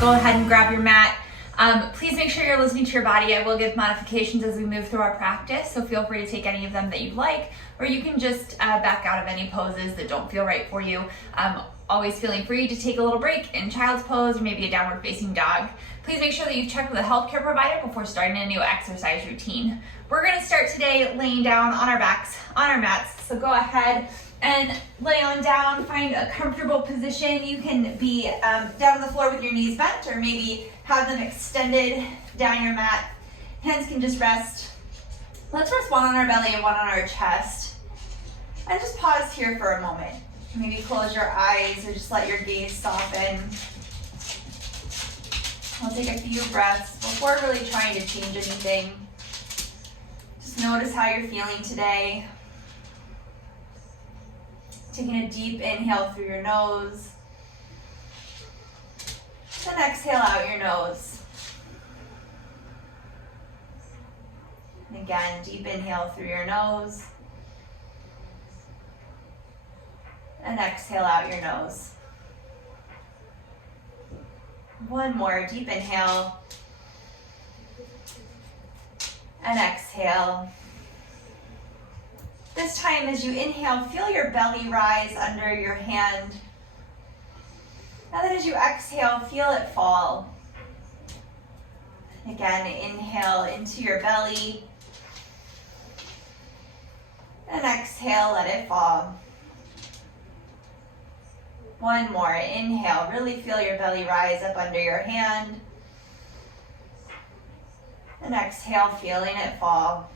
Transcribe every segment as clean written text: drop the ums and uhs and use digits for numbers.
go ahead and grab your mat. Please make sure you're listening to your body. I will give modifications as we move through our practice, so feel free to take any of them that you like, or you can just back out of any poses that don't feel right for you. Always feeling free to take a little break in child's pose or maybe a downward facing dog. Please make sure that you've checked with a healthcare provider before starting a new exercise routine. We're gonna start today laying down on our backs, on our mats. So go ahead and lay on down, find a comfortable position. You can be down on the floor with your knees bent, or maybe have them extended down your mat. Hands can just rest. Let's rest one on our belly and one on our chest. And just pause here for a moment. Maybe close your eyes or just let your gaze soften. We'll take a few breaths before really trying to change anything. Just notice how you're feeling today. Taking a deep inhale through your nose. Then exhale out your nose. And again, deep inhale through your nose. And exhale out your nose. One more, deep inhale. And exhale. This time as you inhale, feel your belly rise under your hand. And then as you exhale, feel it fall. Again, inhale into your belly. And exhale, let it fall. One more, inhale, really feel your belly rise up under your hand. And exhale, feeling it fall.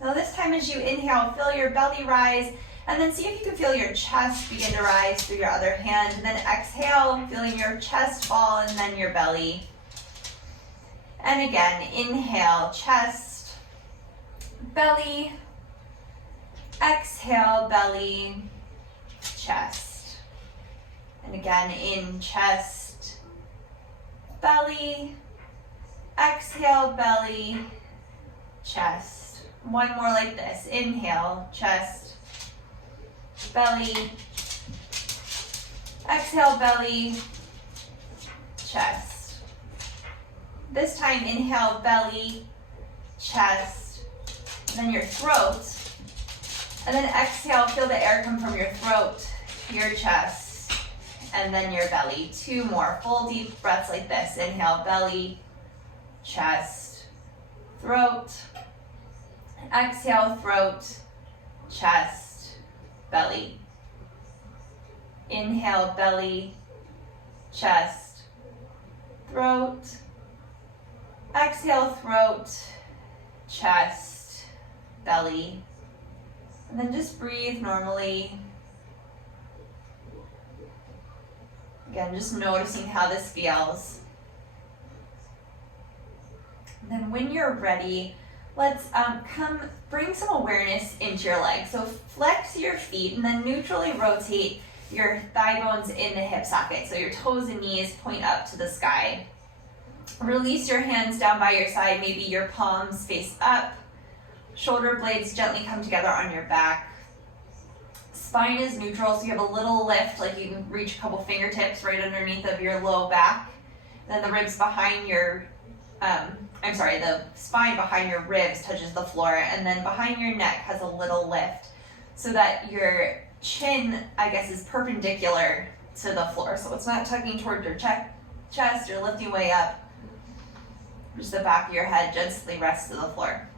Now this time as you inhale, feel your belly rise, and then see if you can feel your chest begin to rise through your other hand. And then exhale, feeling your chest fall and then your belly. And again, inhale, chest, belly, exhale, belly, chest. And again, in chest, belly, exhale, belly, chest. One more like this. Inhale, chest, belly, exhale, belly, chest. This time, inhale, belly, chest, and then your throat. And then exhale, feel the air come from your throat, your chest, and then your belly. Two more full deep breaths like this. Inhale, belly, chest, throat. Exhale, throat, chest, belly. Inhale, belly, chest, throat. Exhale, throat, chest, belly. And then just breathe normally. Again, just noticing how this feels. And then when you're ready, let's bring some awareness into your legs. So flex your feet and then neutrally rotate your thigh bones in the hip socket. So your toes and knees point up to the sky. Release your hands down by your side, maybe your palms face up. Shoulder blades gently come together on your back. Spine is neutral, so you have a little lift, like you can reach a couple fingertips right underneath of your low back. Then the ribs behind your the spine behind your ribs touches the floor, and then behind your neck has a little lift so that your chin, I guess, is perpendicular to the floor. So it's not tugging toward your chest, you're lifting way up. Just the back of your head gently rests to the floor.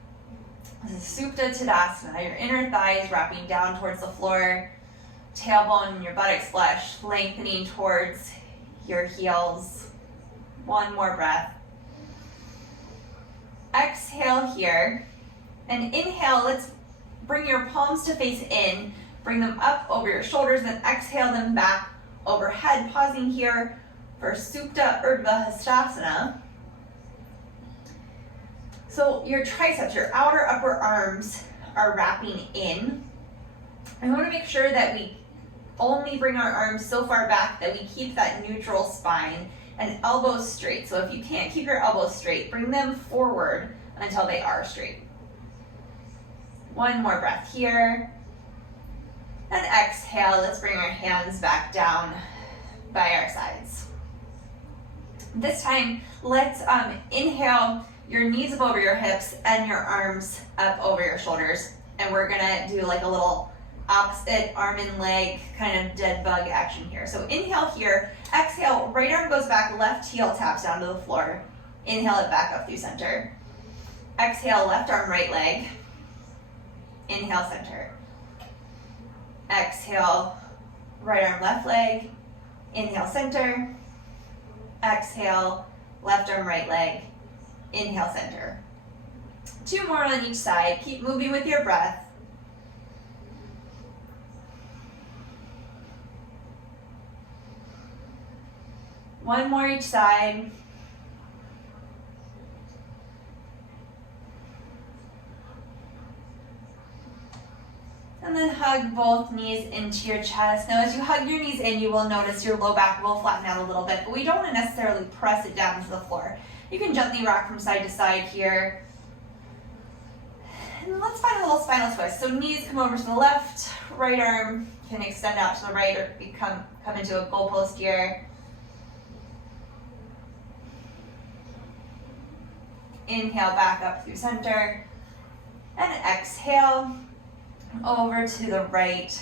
This is Supta Tadasana, your inner thighs wrapping down towards the floor, tailbone and your buttocks flush, lengthening towards your heels. One more breath. Exhale here, and inhale, let's bring your palms to face in, bring them up over your shoulders, then exhale them back overhead, pausing here for Supta Urdhva Hastasana. So your triceps, your outer upper arms are wrapping in. I want to make sure that we only bring our arms so far back that we keep that neutral spine and elbows straight. So if you can't keep your elbows straight, bring them forward until they are straight. One more breath here. And exhale, let's bring our hands back down by our sides. This time, let's inhale your knees up over your hips and your arms up over your shoulders. And we're gonna do like a little opposite arm and leg kind of dead bug action here. So inhale here, exhale, right arm goes back, left heel taps down to the floor. Inhale it back up through center. Exhale, left arm, right leg. Inhale, center. Exhale, right arm, left leg. Inhale, center. Exhale, left arm, right leg. Inhale, center. 2 more on each side. Keep moving with your breath. One more each side. And then hug both knees into your chest. Now as you hug your knees in, you will notice your low back will flatten out a little bit, but we don't want to necessarily press it down to the floor. You can gently rock from side to side here. And let's find a little spinal twist. So knees come over to the left, right arm can extend out to the right or come into a goalpost here. Inhale back up through center. And exhale over to the right.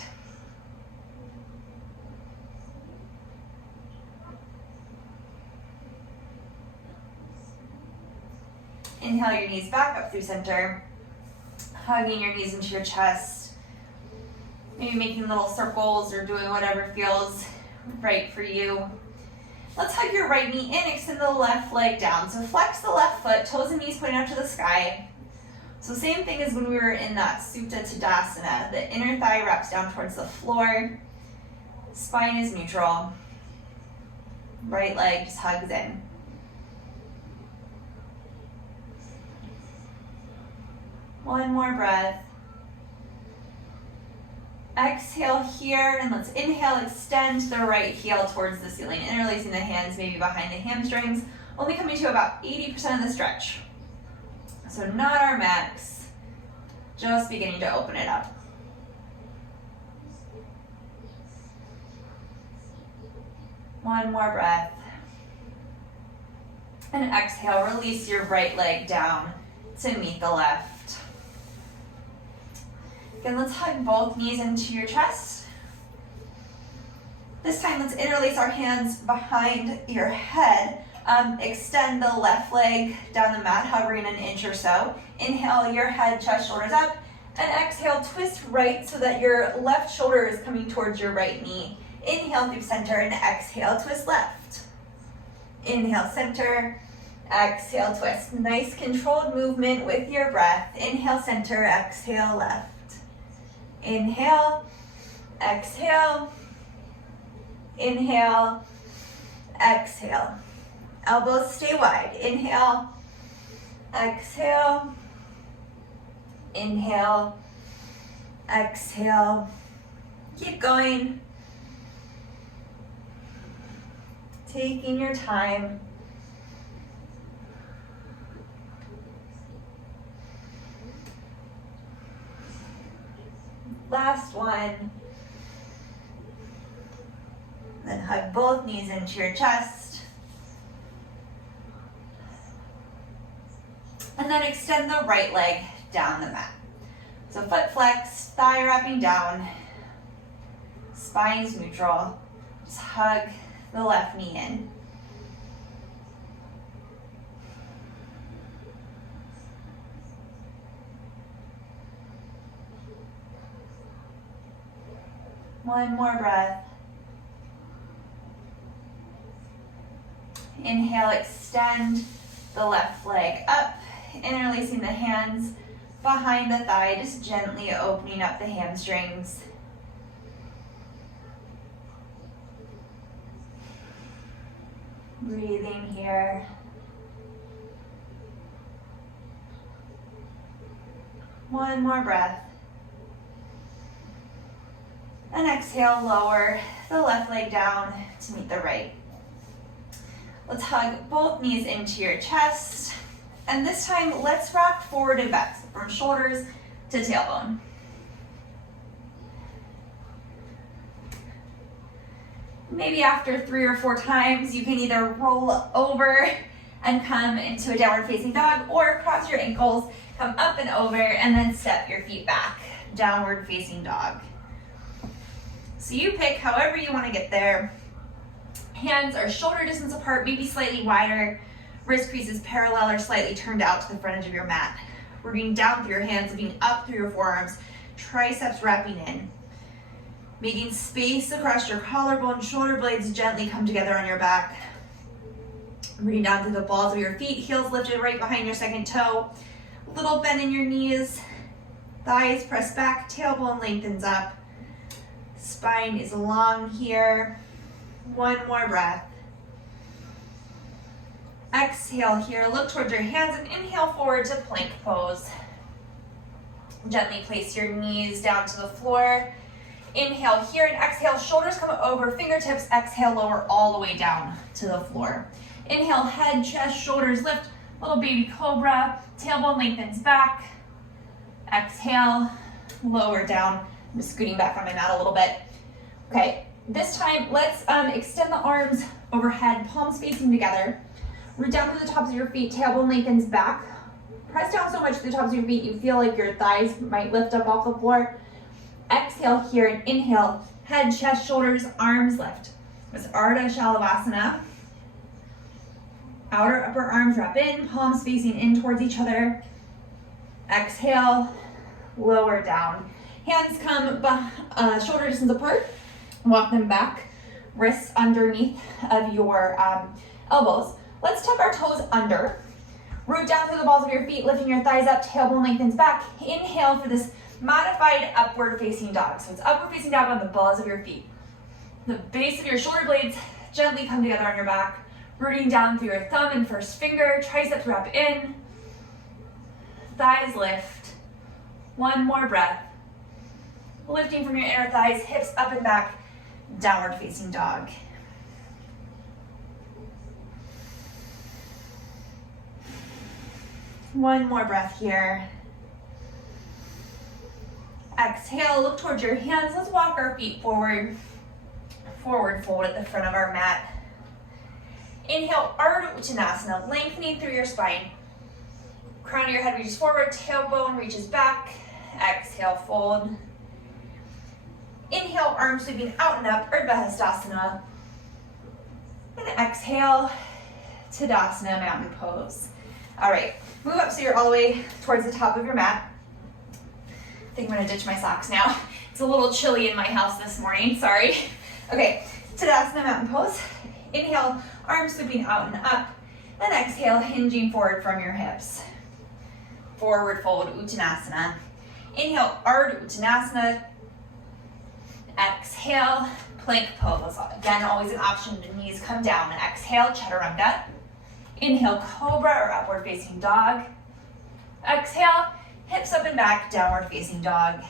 Inhale your knees back up through center. Hugging your knees into your chest. Maybe making little circles or doing whatever feels right for you. Let's hug your right knee in, extend the left leg down. So flex the left foot, toes and knees pointing out to the sky. So same thing as when we were in that Supta Tadasana. The inner thigh wraps down towards the floor. Spine is neutral. Right leg just hugs in. One more breath. Exhale here, and let's inhale, extend the right heel towards the ceiling, interlacing the hands maybe behind the hamstrings, only coming to about 80% of the stretch. So not our max, just beginning to open it up. One more breath. And exhale, release your right leg down to meet the left. Again, let's hug both knees into your chest. This time, let's interlace our hands behind your head. Extend the left leg down the mat, hovering an inch or so. Inhale your head, chest, shoulders up. And exhale, twist right so that your left shoulder is coming towards your right knee. Inhale through center and exhale, twist left. Inhale, center. Exhale, twist. Nice controlled movement with your breath. Inhale, center, exhale, left. Inhale, exhale, inhale, exhale. Elbows stay wide. Inhale, exhale, inhale, exhale. Keep going. Taking your time. Last one. Then hug both knees into your chest. And then extend the right leg down the mat. So foot flexed, thigh wrapping down, spine's neutral. Just hug the left knee in. One more breath. Inhale, extend the left leg up, interlacing the hands behind the thigh, just gently opening up the hamstrings. Breathing here. One more breath. And exhale, lower the left leg down to meet the right. Let's hug both knees into your chest. And this time, let's rock forward and back, so from shoulders to tailbone. Maybe after 3 or 4 times, you can either roll over and come into a downward facing dog, or cross your ankles, come up and over, and then step your feet back. Downward facing dog. So you pick however you want to get there. Hands are shoulder distance apart, maybe slightly wider. Wrist creases parallel or slightly turned out to the front edge of your mat. Rooting down through your hands, looking up through your forearms, triceps wrapping in. Making space across your collarbone, shoulder blades gently come together on your back. Rooting down through the balls of your feet, heels lifted right behind your second toe. Little bend in your knees. Thighs press back, tailbone lengthens up. Spine is long here. One more breath. Exhale here, look towards your hands and inhale forward to plank pose. Gently place your knees down to the floor. Inhale here and exhale, shoulders come over, fingertips, exhale, lower all the way down to the floor. Inhale, head, chest, shoulders lift, little baby cobra, tailbone lengthens back. Exhale, lower down. I'm just scooting back on my mat a little bit. Okay, this time let's extend the arms overhead, palms facing together. Root down to the tops of your feet, tailbone lengthens back. Press down so much to the tops of your feet you feel like your thighs might lift up off the floor. Exhale here and inhale, head, chest, shoulders, arms lift. It's Ardha Chaturanga. Outer upper arms wrap in, palms facing in towards each other. Exhale, lower down. Hands come shoulder distance apart. Walk them back, wrists underneath of your elbows. Let's tuck our toes under. Root down through the balls of your feet, lifting your thighs up, tailbone lengthens back. Inhale for this modified upward facing dog. So it's upward facing dog on the balls of your feet. The base of your shoulder blades gently come together on your back. Rooting down through your thumb and first finger, triceps wrap in. Thighs lift. One more breath. Lifting from your inner thighs, hips up and back, downward facing dog. One more breath here. Exhale, look towards your hands. Let's walk our feet forward. Forward fold at the front of our mat. Inhale, Ardha Uttanasana, lengthening through your spine. Crown of your head reaches forward, tailbone reaches back. Exhale, fold. Inhale, arms sweeping out and up, Urdhva Hastasana. And exhale, Tadasana, mountain pose. All right, move up so you're all the way towards the top of your mat. I think I'm gonna ditch my socks now. It's a little chilly in my house this morning, sorry. Okay, Tadasana, mountain pose. Inhale, arms sweeping out and up. And exhale, hinging forward from your hips. Forward fold, Uttanasana. Inhale, Ardha Uttanasana. Exhale, plank pose. Again, always an option, the knees come down. Exhale, Chaturanga. Inhale, cobra or upward facing dog. Exhale, hips up and back, downward facing dog.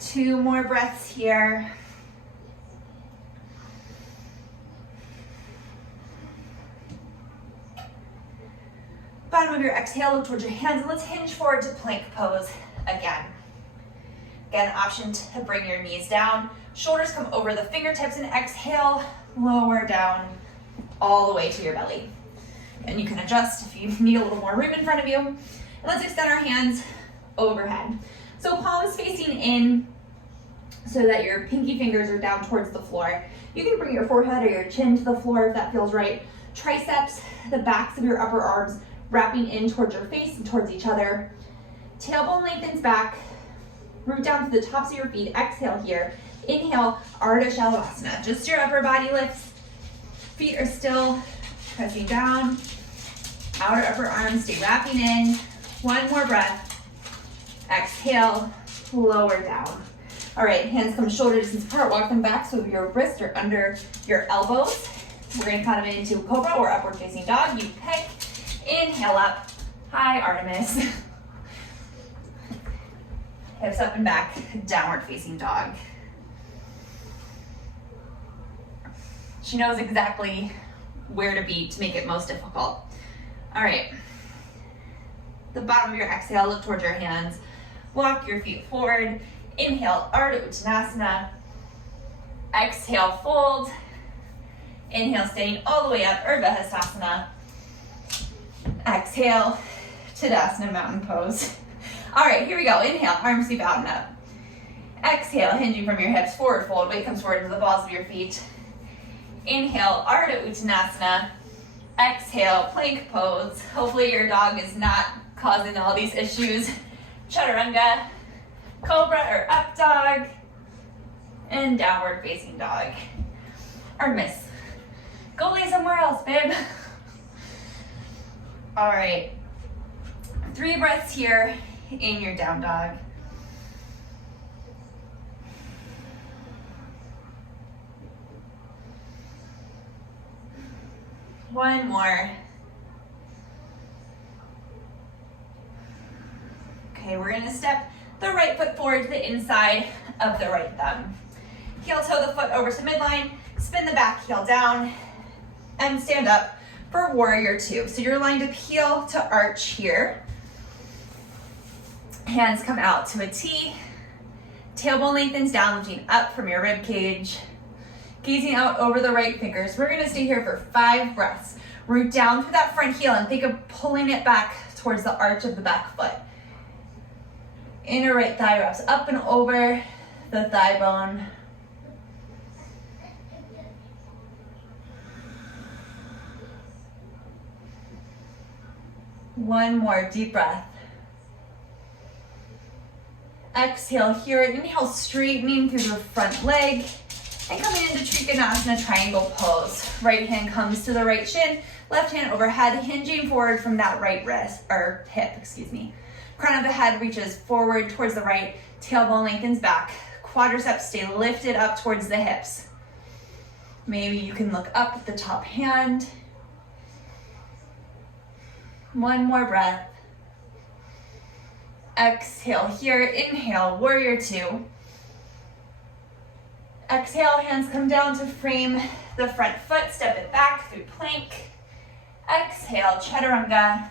Two more breaths here. Bottom of your exhale, look towards your hands, and let's hinge forward to plank pose again. Again, option to bring your knees down. Shoulders come over the fingertips, and exhale, lower down all the way to your belly. And you can adjust if you need a little more room in front of you. And let's extend our hands overhead. So palms facing in so that your pinky fingers are down towards the floor. You can bring your forehead or your chin to the floor if that feels right. Triceps, the backs of your upper arms wrapping in towards your face and towards each other. Tailbone lengthens back. Root down to the tops of your feet. Exhale here. Inhale, Ardha Chaturanga. Just your upper body lifts. Feet are still pressing down. Outer upper arms stay wrapping in. One more breath. Exhale, lower down. All right, hands come shoulder distance apart. Walk them back so your wrists are under your elbows. We're gonna come into cobra or upward facing dog. You pick. Inhale up. Hi, Artemis. Hips up and back, downward facing dog. She knows exactly where to be to make it most difficult. All right. The bottom of your exhale, look towards your hands. Walk your feet forward. Inhale, Ardha Uttanasana. Exhale, fold. Inhale, standing all the way up, Urdhva Hastasana. Exhale, Tadasana, mountain pose. All right, here we go. Inhale, arms sweep out and up. Exhale, hinging from your hips, forward fold. Weight comes forward to the balls of your feet. Inhale, Ardha Uttanasana. Exhale, plank pose. Hopefully your dog is not causing all these issues. Chaturanga, cobra or up dog, and downward facing dog. Or miss. Go lay somewhere else, babe. All right. 3 breaths here in your down dog. One more. Okay, we're gonna step the right foot forward to the inside of the right thumb. Heel toe the foot over to midline, spin the back heel down, and stand up for warrior 2. So you're lined up heel to arch here. Hands come out to a T. Tailbone lengthens down, lifting up from your rib cage. Gazing out over the right fingers. We're gonna stay here for 5 breaths. Root down through that front heel and think of pulling it back towards the arch of the back foot. Inner right thigh wraps up and over the thigh bone. One more deep breath. Exhale here, inhale, straightening through the front leg and coming into Trikonasana, triangle pose. Right hand comes to the right shin, left hand overhead, hinging forward from that right wrist, or hip, excuse me. Crown of the head reaches forward towards the right, tailbone lengthens back, quadriceps stay lifted up towards the hips. Maybe you can look up at the top hand. One more breath. Exhale here, inhale, warrior 2. Exhale, hands come down to frame the front foot, step it back through plank. Exhale, Chaturanga.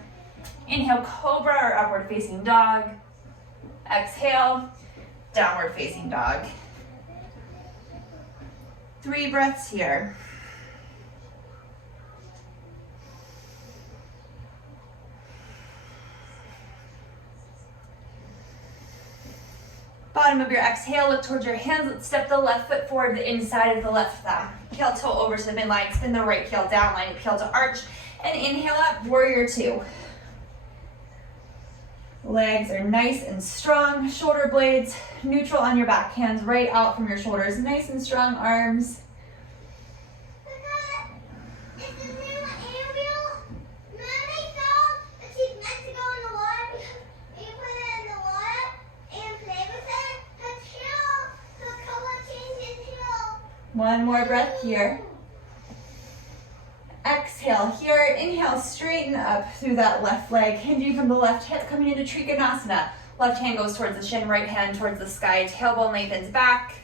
Inhale, cobra or upward facing dog. Exhale, downward facing dog. 3 breaths here. Bottom of your exhale, look towards your hands. Let's step the left foot forward, the inside of the left thigh. Heel toe over to the midline, spin the right heel down, line up heel to arch, and inhale up, warrior 2. Legs are nice and strong, shoulder blades neutral on your back, hands right out from your shoulders, nice and strong arms. One more breath here. Exhale here, inhale, straighten up through that left leg, hinging from the left hip, coming into Trikonasana. Left hand goes towards the shin, right hand towards the sky, tailbone lengthens back.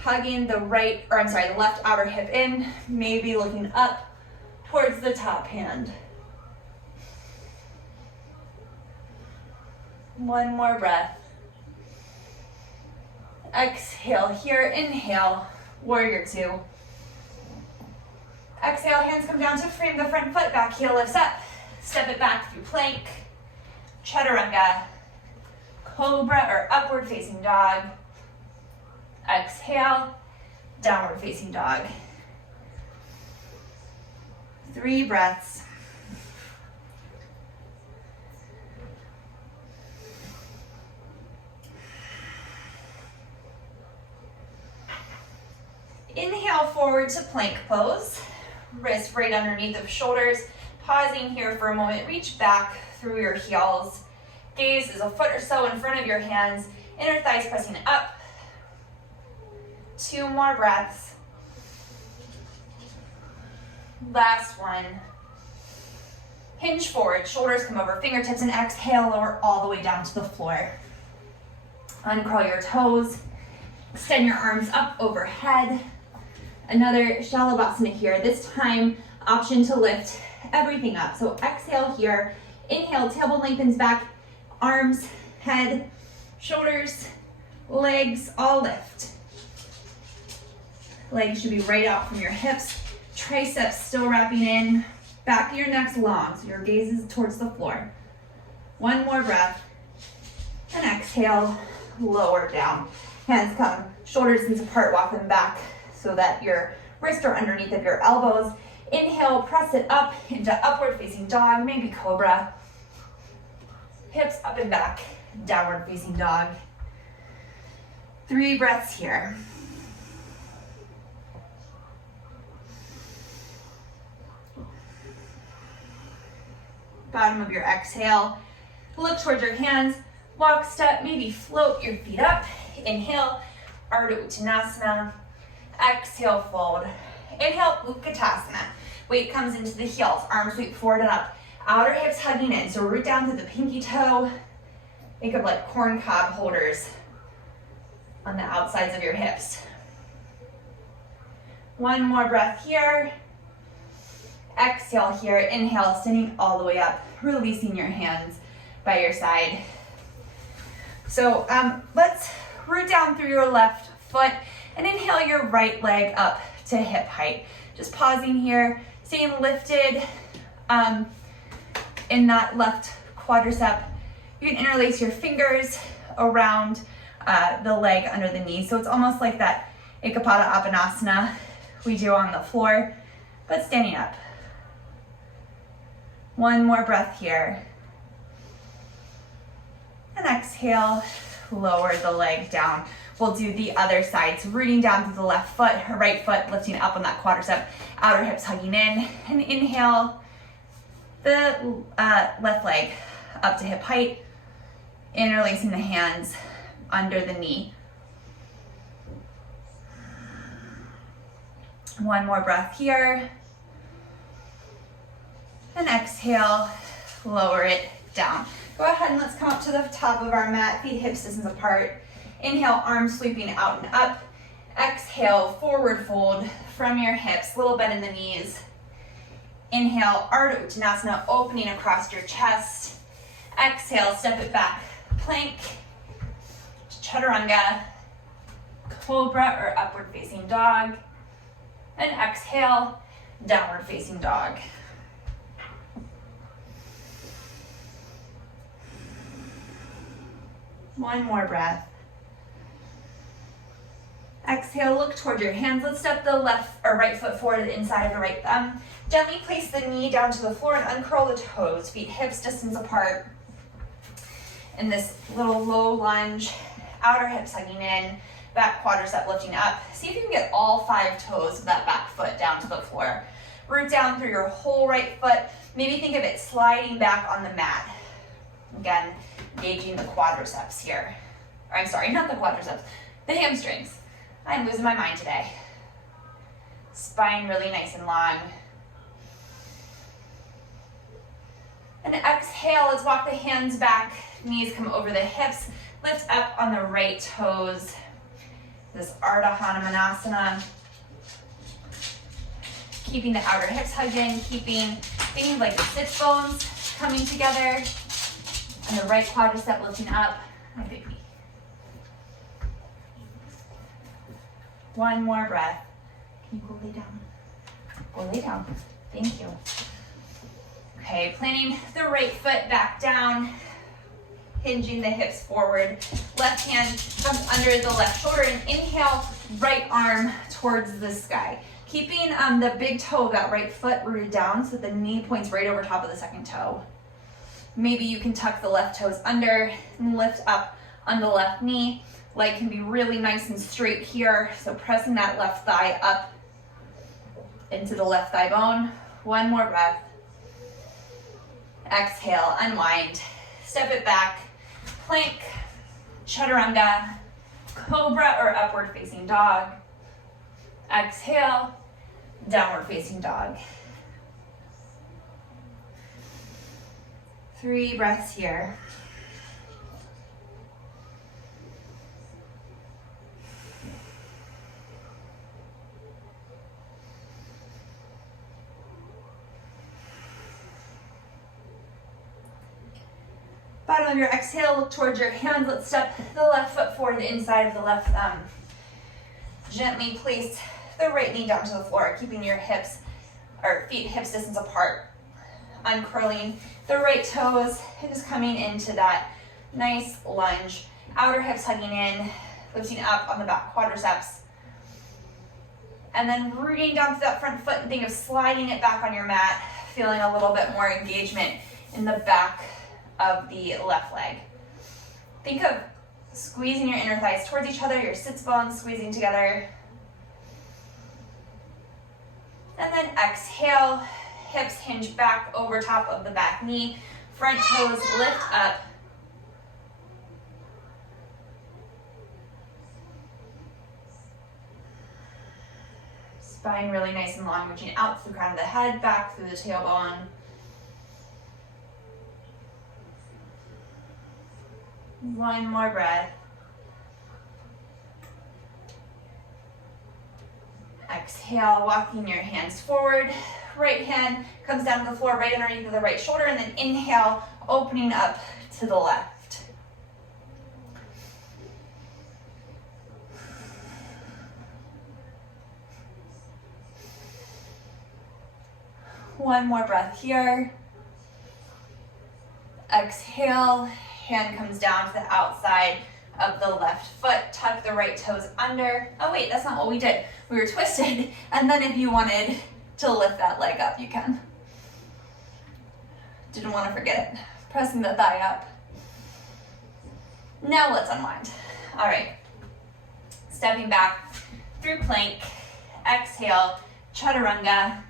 Hugging the left outer hip in, maybe looking up towards the top hand. One more breath. Exhale here, inhale, warrior 2. Exhale, hands come down to frame the front foot, back heel lifts up, step it back through plank, Chaturanga, cobra or upward facing dog. Exhale, downward facing dog. 3 breaths. Inhale forward to plank pose. Wrists right underneath of shoulders. Pausing here for a moment. Reach back through your heels. Gaze is a foot or so in front of your hands. Inner thighs pressing up. 2 more breaths. Last one. Hinge forward. Shoulders come over fingertips and exhale, lower all the way down to the floor. Uncurl your toes. Extend your arms up overhead. Another Shalabhasana here. This time, option to lift everything up. So exhale here. Inhale, tailbone lengthens back. Arms, head, shoulders, Legs all lift. Legs should be right out from your hips. Triceps still wrapping in. Back of your neck's long, so your gaze is towards the floor. One more breath. And exhale, lower down. Hands come shoulder distance apart, walk them back so that your wrists are underneath of your elbows. Inhale, press it up into upward facing dog, maybe cobra. Hips up and back, downward facing dog. 3 breaths here. Bottom of your exhale, look towards your hands, walk, step, maybe float your feet up. Inhale, Ardha Uttanasana. Exhale, fold. Inhale, Utkatasana. Weight comes into the heels, arms sweep forward and up. Outer hips hugging in, so root down through the pinky toe. Think of like corn cob holders on the outsides of your hips. One more breath here. Exhale here, inhale, standing all the way up, releasing your hands by your side. So let's root down through your left foot and inhale your right leg up to hip height. Just pausing here, staying lifted in that left quadricep. You can interlace your fingers around the leg under the knee. So it's almost like that Ekapada Apanasana we do on the floor, but standing up. One more breath here. And exhale, lower the leg down. We'll do the other side. So rooting down through the left foot, or right foot, lifting up on that quadricep, outer hips hugging in. And inhale, the left leg up to hip height, interlacing the hands under the knee. One more breath here. And exhale, lower it down. Go ahead and let's come up to the top of our mat, feet hips distance apart. Inhale, arms sweeping out and up. Exhale, forward fold from your hips, little bend in the knees. Inhale, Ardha Uttanasana, opening across your chest. Exhale, step it back, plank, Chaturanga, cobra or upward facing dog. And exhale, downward facing dog. One more breath. Exhale, look toward your hands. Let's step the left or right foot forward to the inside of your right thumb. Gently place the knee down to the floor and uncurl the toes, feet hips distance apart. In this little low lunge, outer hips hugging in, back quadricep lifting up. See if you can get all 5 toes of that back foot down to the floor. Root down through your whole right foot. Maybe think of it sliding back on the mat. Again, engaging the quadriceps here. Or I'm sorry, not the quadriceps, the hamstrings. I'm losing my mind today. Spine really nice and long. And exhale, let's walk the hands back, knees come over the hips, lift up on the right toes. This Ardha Hanumanasana. Keeping the outer hips hugged in, thinking like the sit bones coming together. And the right quadricep lifting up, my baby. One more breath. Can you go lay down? Go lay down. Thank you. Okay, planting the right foot back down, hinging the hips forward. Left hand comes under the left shoulder and inhale, right arm towards the sky. Keeping the big toe of that right foot rooted down so the knee points right over top of the second toe. Maybe you can tuck the left toes under and lift up on the left knee. Leg can be really nice and straight here. So pressing that left thigh up into the left thigh bone. One more breath. Exhale, unwind. Step it back. Plank, Chaturanga, cobra or upward facing dog. Exhale, downward facing dog. 3 breaths here. Bottom of your exhale, look towards your hands. Let's step the left foot forward to the inside of the left thumb. Gently place the right knee down to the floor, keeping your hips or feet hips distance apart. Uncurling the right toes and just coming into that nice lunge. Outer hips hugging in, lifting up on the back quadriceps. And then rooting down to that front foot and think of sliding it back on your mat, feeling a little bit more engagement in the back of the left leg. Think of squeezing your inner thighs towards each other, your sits bones squeezing together. And then exhale, hips hinge back over top of the back knee, front toes lift up. Spine really nice and long, reaching out through the crown of the head, back through the tailbone. One more breath. Exhale, walking your hands forward. Right hand comes down to the floor right underneath the right shoulder, and then inhale, opening up to the left. One more breath here. Exhale, hand comes down to the outside of the left foot. Tuck the right toes under. Oh wait, that's not what we did. We were twisted, and then if you wanted to lift that leg up, you can. Didn't want to forget it. Pressing the thigh up. Now let's unwind. All right. Stepping back through plank. Exhale, Chaturanga.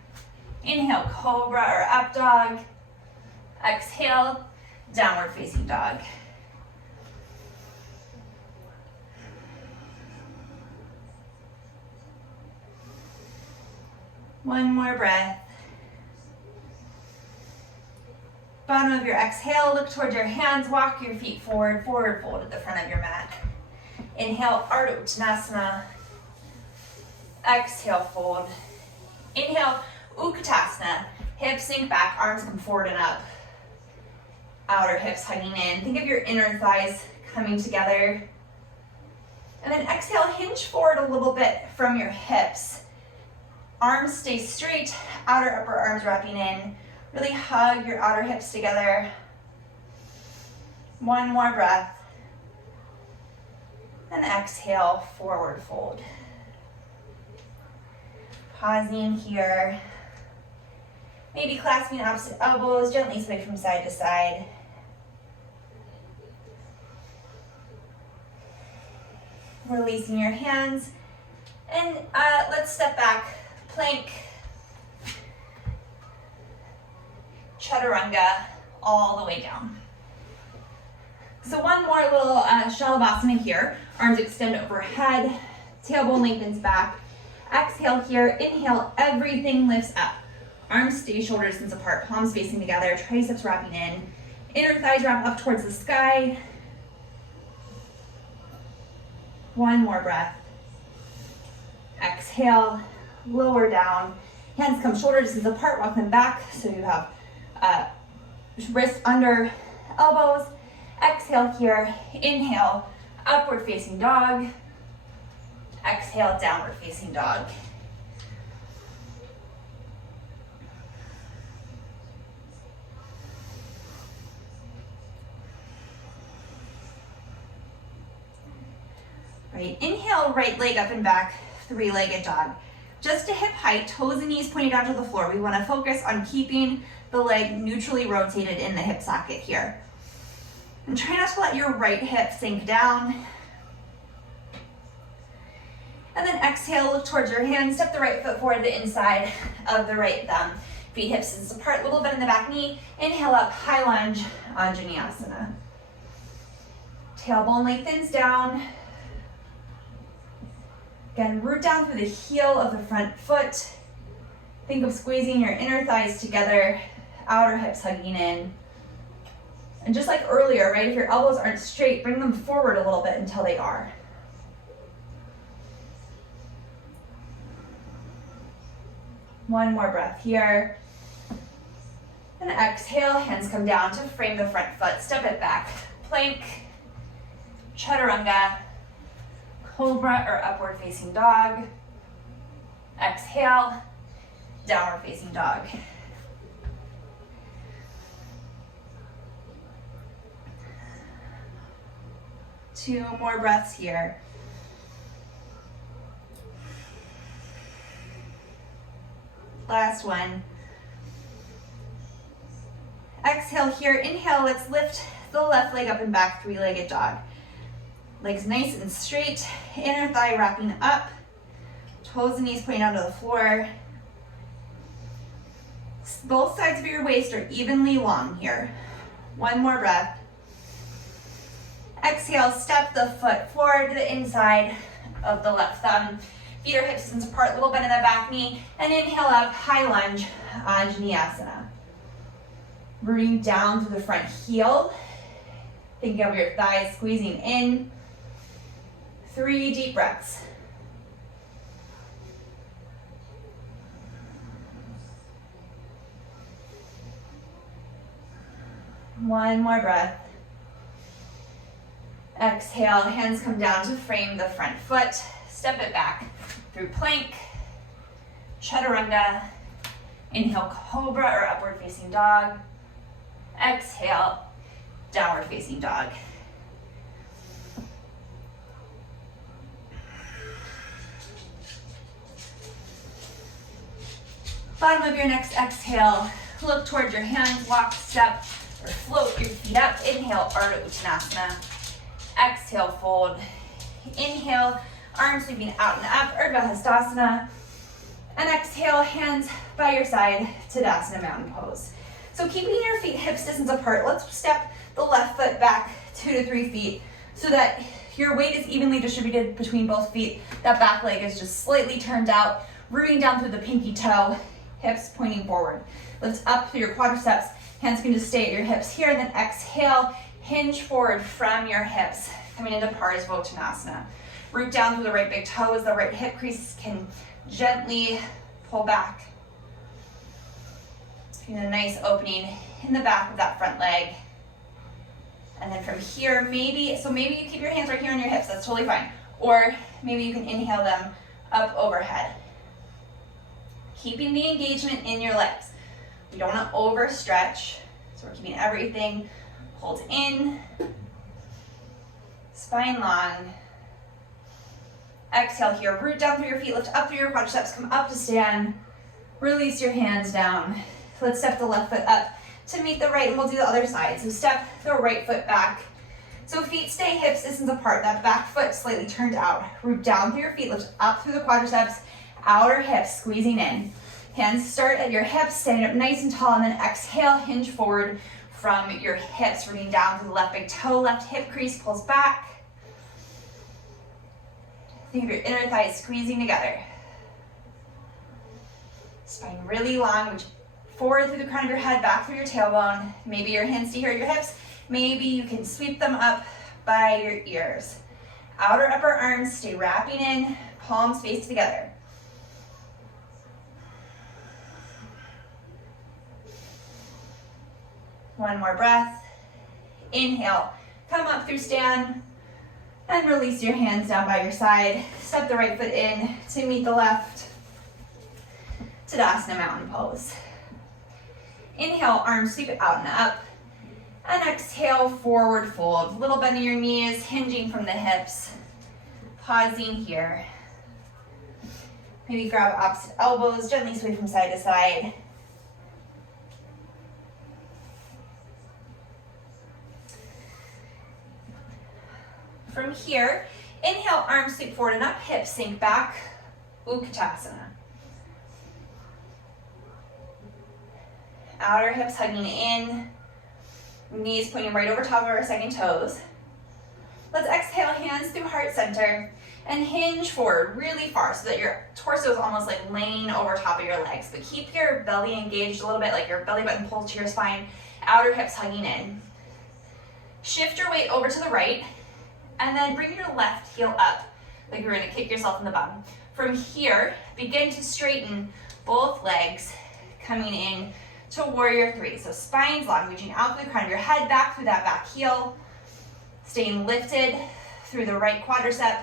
Inhale, Cobra or Up Dog. Exhale, Downward Facing Dog. One more breath. Bottom of your exhale, look towards your hands, walk your feet forward, forward fold at the front of your mat. Inhale, Ardha Uttanasana. Exhale, fold. Inhale, Utkatasana. Hips sink back, arms come forward and up. Outer hips hugging in. Think of your inner thighs coming together. And then exhale, hinge forward a little bit from your hips. Arms stay straight, outer upper arms wrapping in. Really hug your outer hips together. One more breath. And exhale, forward fold. Pausing here. Maybe clasping opposite elbows, gently sway from side to side. Releasing your hands. And let's step back. Plank, Chaturanga, all the way down. So one more little Shalabhasana here. Arms extend overhead, tailbone lengthens back. Exhale here, inhale, everything lifts up. Arms stay shoulder distance apart, palms facing together, triceps wrapping in. Inner thighs wrap up towards the sky. One more breath. Exhale. Lower down, hands come shoulder distance apart, walk them back so you have wrist under elbows. Exhale here, inhale, upward facing dog. Exhale, downward facing dog. Right, inhale, right leg up and back, three-legged dog. Just to hip height, toes and knees pointing down to the floor. We want to focus on keeping the leg neutrally rotated in the hip socket here. And try not to let your right hip sink down. And then exhale, look towards your hands, step the right foot forward to the inside of the right thumb. Feet hips distance apart, a little bit in the back knee. Inhale up, high lunge, Anjaneyasana. Tailbone lengthens down. Again, root down through the heel of the front foot. Think of squeezing your inner thighs together, outer hips hugging in. And just like earlier, right, if your elbows aren't straight, bring them forward a little bit until they are. One more breath here. And And exhale, hands come down to frame the front foot, step it back. Plank, Chaturanga, Cobra or upward facing dog. Exhale, downward facing dog. Two more breaths here. Last one. Exhale here, inhale, let's lift the left leg up and back, three-legged dog. Legs nice and straight, inner thigh wrapping up, toes and knees pointing down to the floor. Both sides of your waist are evenly long here. One more breath. Exhale, step the foot forward to the inside of the left thumb. Feet are hip distance apart, little bend in the back knee, and inhale up, high lunge, Anjaneyasana. Rooting down through the front heel. Think of your thighs squeezing in. 3 deep breaths. One more breath. Exhale, hands come down to frame the front foot. Step it back through plank, Chaturanga. Inhale, Cobra or upward facing dog. Exhale, downward facing dog. Bottom of your next exhale, look towards your hands, walk, step, or float your feet up. Inhale, Ardha Uttanasana. Exhale, fold. Inhale, arms sweeping out and up, Urdhva Hastasana. And exhale, hands by your side, Tadasana Mountain Pose. So keeping your feet hips distance apart, let's step the left foot back 2 to 3 feet so that your weight is evenly distributed between both feet. That back leg is just slightly turned out, rooting down through the pinky toe, hips pointing forward. Lift up through your quadriceps, hands can just stay at your hips here, and then exhale, hinge forward from your hips, coming into Parsvottanasana. Root down through the right big toe as the right hip crease can gently pull back. Getting a nice opening in the back of that front leg. And then from here, maybe you keep your hands right here on your hips, that's totally fine. Or maybe you can inhale them up overhead. Keeping the engagement in your legs. We don't want to overstretch, so we're keeping everything pulled in, spine long. Exhale here, root down through your feet, lift up through your quadriceps, come up to stand, release your hands down. Let's step the left foot up to meet the right, and we'll do the other side. So step the right foot back. So feet stay hips distance apart, that back foot slightly turned out. Root down through your feet, lift up through the quadriceps, outer hips squeezing in. Hands start at your hips, standing up nice and tall, and then exhale, hinge forward from your hips, rooting down through the left big toe, left hip crease pulls back. Think of your inner thighs squeezing together. Spine really long, reach forward through the crown of your head, back through your tailbone. Maybe your hands stay here at your hips. Maybe you can sweep them up by your ears. Outer upper arms stay wrapping in, palms face together. One more breath. Inhale, come up through stand, and release your hands down by your side. Step the right foot in to meet the left. Tadasana Mountain Pose. Inhale, arms sweep it out and up. And exhale, forward fold. Little bend in your knees, hinging from the hips. Pausing here. Maybe grab opposite elbows, gently sway from side to side. From here, inhale, arms sweep forward and up, hips sink back, Utkatasana. Outer hips hugging in, knees pointing right over top of our second toes. Let's exhale, hands through heart center, and hinge forward really far so that your torso is almost like laying over top of your legs. But keep your belly engaged a little bit, like your belly button pulled to your spine, outer hips hugging in. Shift your weight over to the right, and then bring your left heel up, like you're gonna kick yourself in the bum. From here, begin to straighten both legs, coming in to warrior three. So spine's long, reaching out through the crown of your head, back through that back heel, staying lifted through the right quadricep,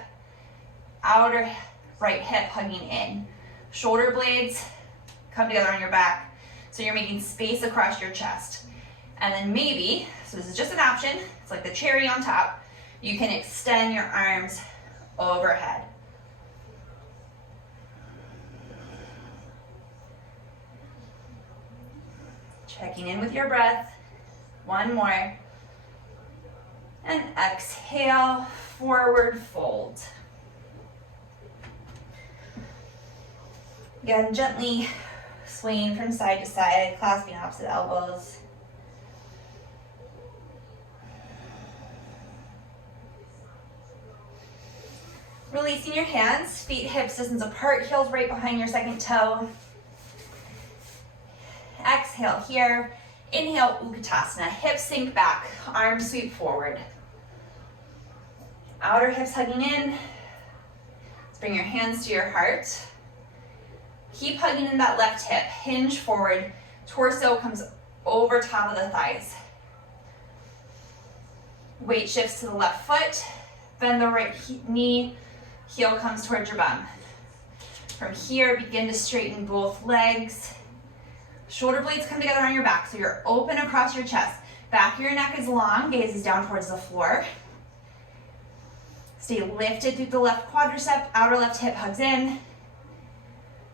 outer right hip hugging in. Shoulder blades come together on your back, so you're making space across your chest. And then maybe, so this is just an option, it's like the cherry on top, you can extend your arms overhead. Checking in with your breath. One more. And exhale, forward fold. Again, gently swaying from side to side, clasping opposite elbows. Releasing your hands, feet hips distance apart, heels right behind your second toe. Exhale here. Inhale, Utkatasana. Hips sink back, arms sweep forward. Outer hips hugging in. Let's bring your hands to your heart. Keep hugging in that left hip. Hinge forward. Torso comes over top of the thighs. Weight shifts to the left foot. Bend the right knee. Heel comes towards your bum. From here, begin to straighten both legs. Shoulder blades come together on your back, so you're open across your chest. Back of your neck is long, gaze is down towards the floor. Stay lifted through the left quadricep, outer left hip hugs in.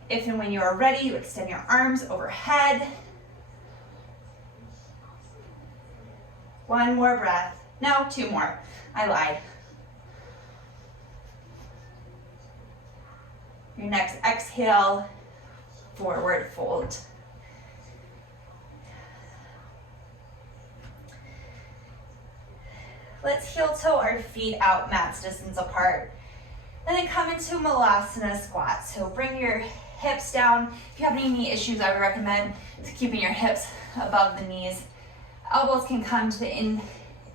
If and when you are ready, you extend your arms overhead. One more breath. No, two more. I lied. Your next exhale, forward fold. Let's heel toe our feet out, mats distance apart. And then come into Malasana squat. So bring your hips down. If you have any knee issues, I would recommend keeping your hips above the knees. Elbows can come to the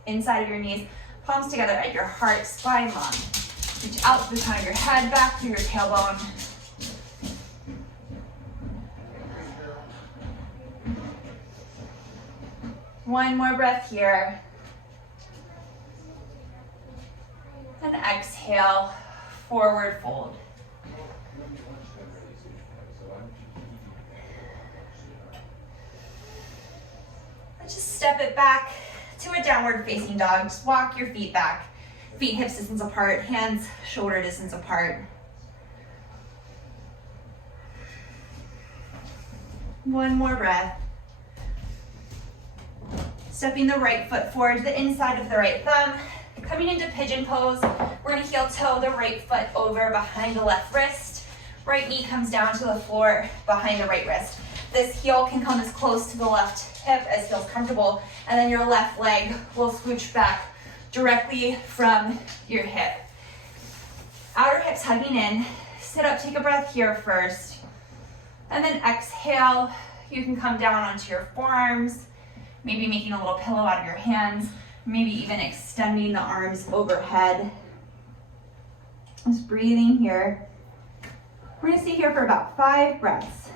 inside of your knees. Palms together at your heart, spine long. Reach out through the crown of your head, back through your tailbone. One more breath here. And exhale, forward fold. Let's just step it back to a downward facing dog. Just walk your feet back. Feet hips distance apart, hands shoulder distance apart. One more breath. Stepping the right foot forward to the inside of the right thumb. Coming into pigeon pose, we're gonna heel toe the right foot over behind the left wrist. Right knee comes down to the floor behind the right wrist. This heel can come as close to the left hip as feels comfortable, and then your left leg will scooch back directly from your hip. Outer hips hugging in. Sit up, take a breath here first. And then exhale, you can come down onto your forearms, maybe making a little pillow out of your hands. Maybe even extending the arms overhead. Just breathing here. We're gonna stay here for about 5 breaths.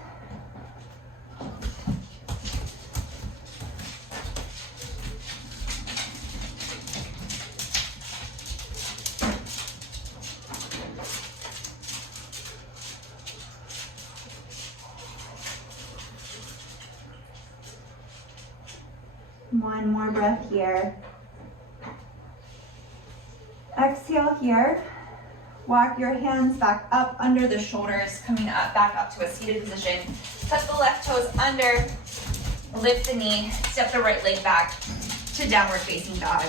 One more breath here. Exhale here. Walk your hands back up under the shoulders, coming up, back up to a seated position. Tuck the left toes under, lift the knee, step the right leg back to downward facing dog.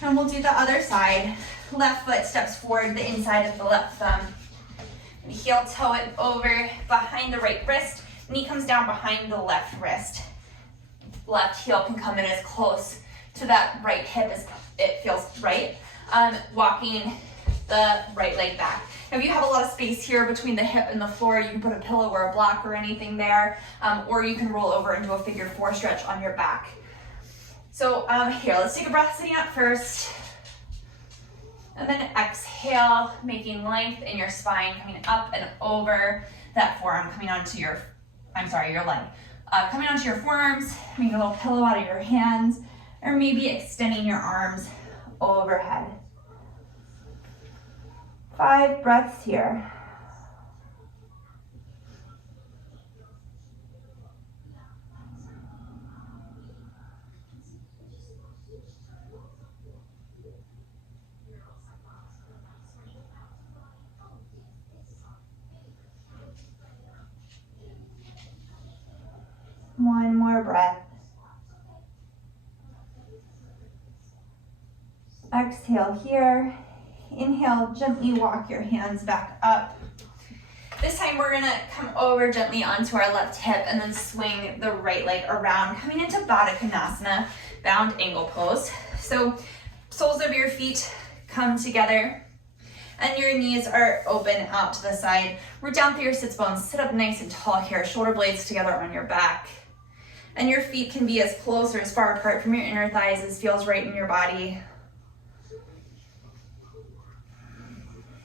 And we'll do the other side. Left foot steps forward, the inside of the left thumb. And heel toe it over behind the right wrist. Knee comes down behind the left wrist. Left heel can come in as close to that right hip as it feels right. Walking the right leg back. Now if you have a lot of space here between the hip and the floor, you can put a pillow or a block or anything there, or you can roll over into a figure 4 stretch on your back. So here, let's take a breath sitting up first. And then exhale, making length in your spine, coming up and over that forearm, coming onto your leg. Coming onto your forearms, making a little pillow out of your hands, or maybe extending your arms overhead. 5 breaths here. One more breath. Exhale here. Inhale, gently walk your hands back up. This time we're gonna come over gently onto our left hip and then swing the right leg around, coming into Baddha Konasana, bound angle pose. So soles of your feet come together and your knees are open out to the side. Root down through your sits bones, sit up nice and tall here, shoulder blades together on your back. And your feet can be as close or as far apart from your inner thighs as feels right in your body.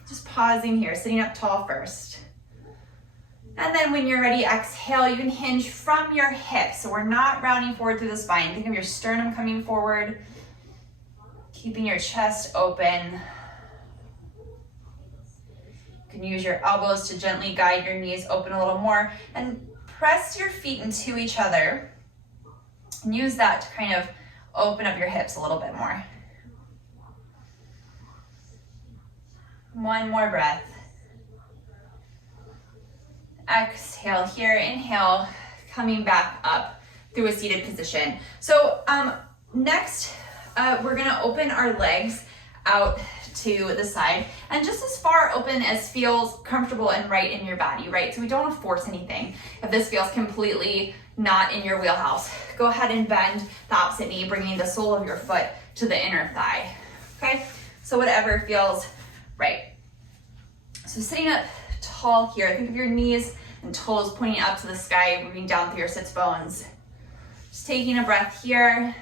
Just pausing here, sitting up tall first. And then when you're ready, exhale, you can hinge from your hips. So we're not rounding forward through the spine. Think of your sternum coming forward, keeping your chest open. You can use your elbows to gently guide your knees open a little more and press your feet into each other. And use that to kind of open up your hips a little bit more. One more breath. Exhale here, inhale, coming back up through a seated position. So next, we're gonna open our legs out to the side and just as far open as feels comfortable and right in your body, right? So we don't want to force anything. If this feels completely not in your wheelhouse, go ahead and bend the opposite knee, bringing the sole of your foot to the inner thigh, okay? So whatever feels right. So sitting up tall here, think of your knees and toes pointing up to the sky, moving down through your sits bones. Just taking a breath here.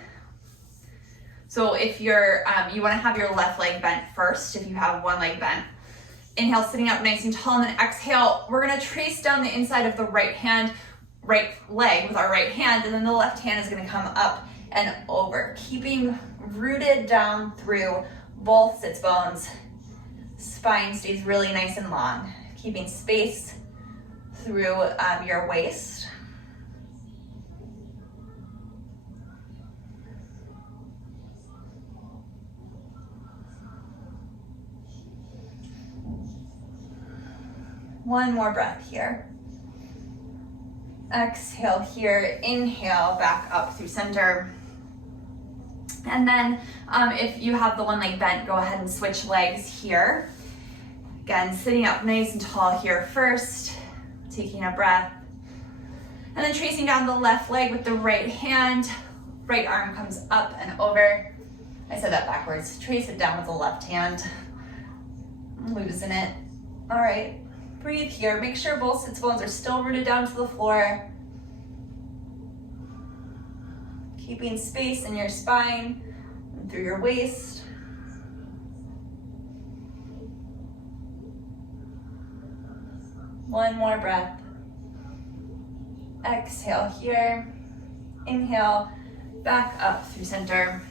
So if you're, you wanna have your left leg bent first, if you have one leg bent. Inhale, sitting up nice and tall, and then exhale, we're gonna trace down the inside of the right leg with our right hand, and then the left hand is gonna come up and over, keeping rooted down through both sits bones. Spine stays really nice and long, keeping space through your waist. One more breath here. Exhale here, inhale back up through center. And then if you have the one leg bent, go ahead and switch legs here. Again, sitting up nice and tall here first, taking a breath. And then tracing down the left leg with the right hand. Right arm comes up and over. I said that backwards. Trace it down with the left hand. Loosen it. All right. Breathe here. Make sure both sits bones are still rooted down to the floor. Keeping space in your spine and through your waist. One more breath. Exhale here. Inhale, back up through center.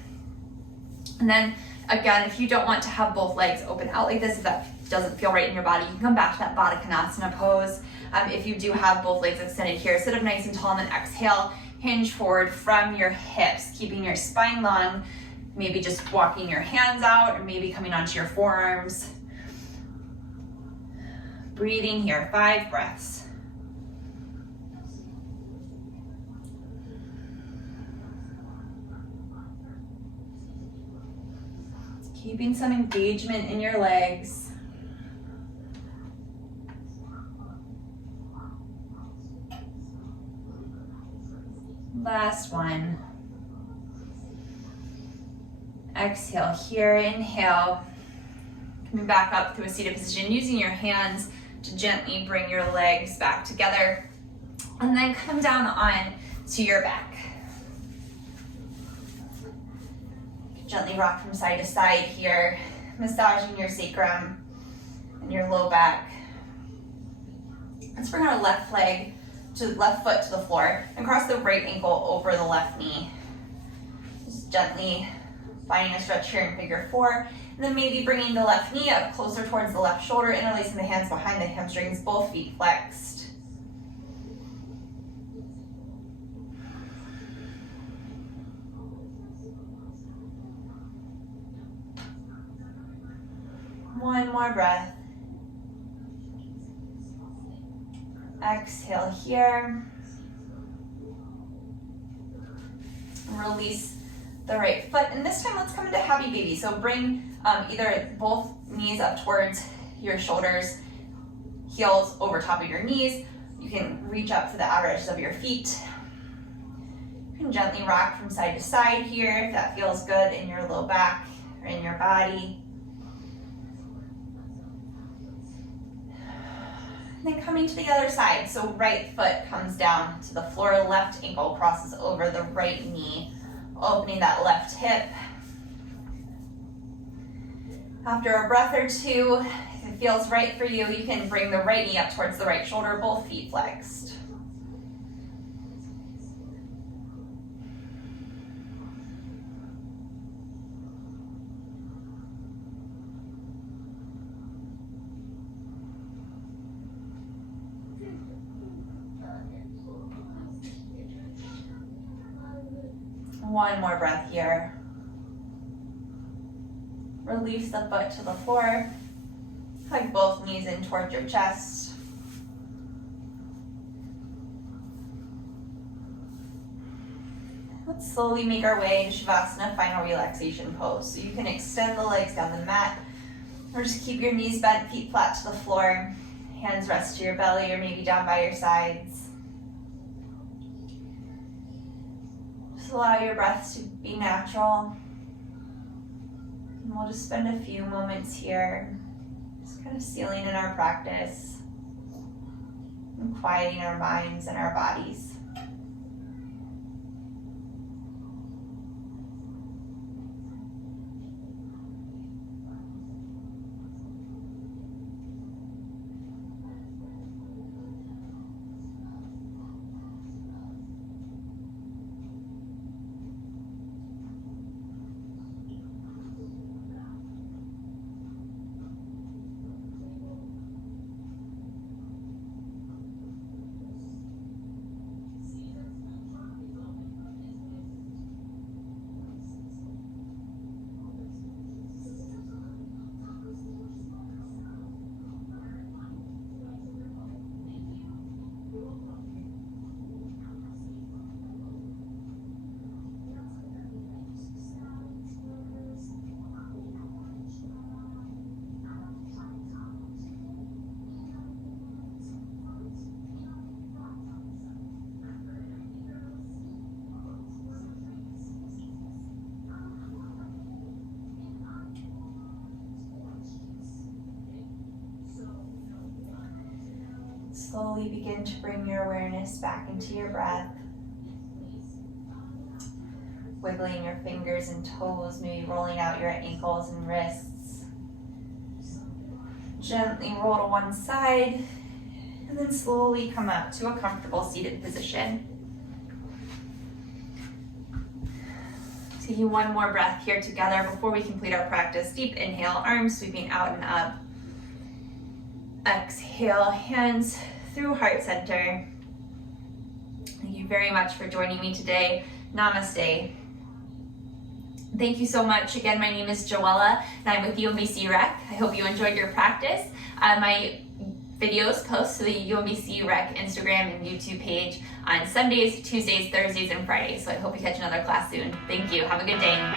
And then again, if you don't want to have both legs open out like this, if that doesn't feel right in your body, you can come back to that Baddha Konasana pose. If you do have both legs extended here, sit up nice and tall and then exhale, hinge forward from your hips, keeping your spine long, maybe just walking your hands out or maybe coming onto your forearms. Breathing here, 5 breaths. Keeping some engagement in your legs. Last one. Exhale here, inhale. Coming back up through a seated position, using your hands to gently bring your legs back together. And then come down on to your back. Gently rock from side to side here. massaging your sacrum and your low back. Let's bring our left foot to the floor and cross the right ankle over the left knee. Just gently finding a stretch here in figure 4. And then maybe bringing the left knee up closer towards the left shoulder, interlacing the hands behind the hamstrings, both feet flexed. One more breath. Exhale here. Release the right foot. And this time let's come into happy baby. So bring either both knees up towards your shoulders, heels over top of your knees. You can reach up to the outer edges of your feet. You can gently rock from side to side here if that feels good in your low back or in your body. And then coming to the other side, so right foot comes down to the floor, left ankle crosses over the right knee, opening that left hip. After a breath or two, if it feels right for you, you can bring the right knee up towards the right shoulder, both feet flexed. One more breath here. Release the foot to the floor. Hug both knees in towards your chest. Let's slowly make our way into Shavasana, final relaxation pose. So you can extend the legs down the mat, or just keep your knees bent, feet flat to the floor. Hands rest to your belly or maybe down by your sides. Just allow your breath to be natural. And we'll just spend a few moments here, just kind of sealing in our practice and quieting our minds and our bodies. Slowly begin to bring your awareness back into your breath. Wiggling your fingers and toes, maybe rolling out your ankles and wrists. Gently roll to one side, and then slowly come up to a comfortable seated position. Taking one more breath here together before we complete our practice. Deep inhale, arms sweeping out and up. Exhale, hands through heart center. Thank you very much for joining me today. Namaste. Thank you so much. Again, my name is Joella, and I'm with UMBC Rec. I hope you enjoyed your practice. My videos post to the UMBC Rec Instagram and YouTube page on Sundays, Tuesdays, Thursdays, and Fridays. So I hope you catch another class soon. Thank you. Have a good day.